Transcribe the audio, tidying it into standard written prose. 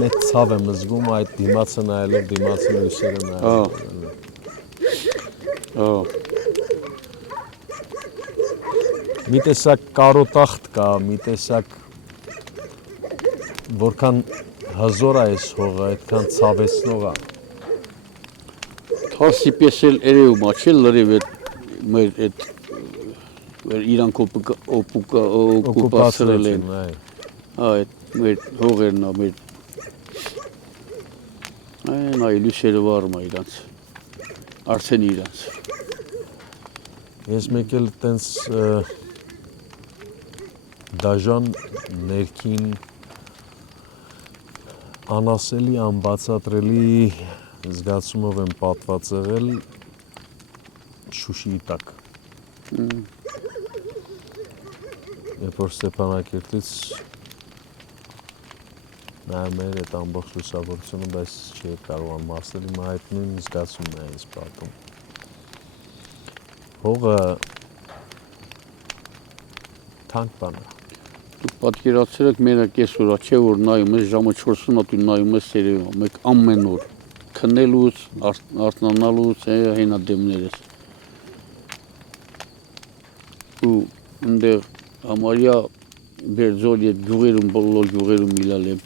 մեծ ցավ եմ զգում այդ դիմացը նայելով, դիմացի լույսերը նայելով։ Մի տեսակ կարոտախտ կա, մի տեսակ որքան հզոր է այս հողը, այդքան ցավեցնող է։ Թարսի պես էլ երևում է, չէ՞ լրիվ մեր այդ իրանք օկուպացրել են։ Այդ մեր հողերն է, մեր այ լույսերը վառում է իրանց, արդեն իրանց։ Ես մեկ էլ տենց դաժան ներքին անասելի, անբացատրելի զգացումով եմ պատված եղել Շուշիի տակ։ Երբ որ Ստեփանակերտից նայում էր այդ ամբողջ լուսավորությունը, բայց չի կարողանում ասել, հիմա այդ նույն զգացումն է ինձ պատում։ Հողը թանկ բան է։ Դուք պատկերացրեք մենակ այսօր, չէ՞ որ նայում ես ժամը 4-ին դու նայում ես երևում, մեկ ամեն օր քնելուց, արթնանալուց, հենա դեմներս։ Ու այնտեղ համարյա Բերձորի այդ գյուղերում, բոլոր գյուղերում իլալ եմ։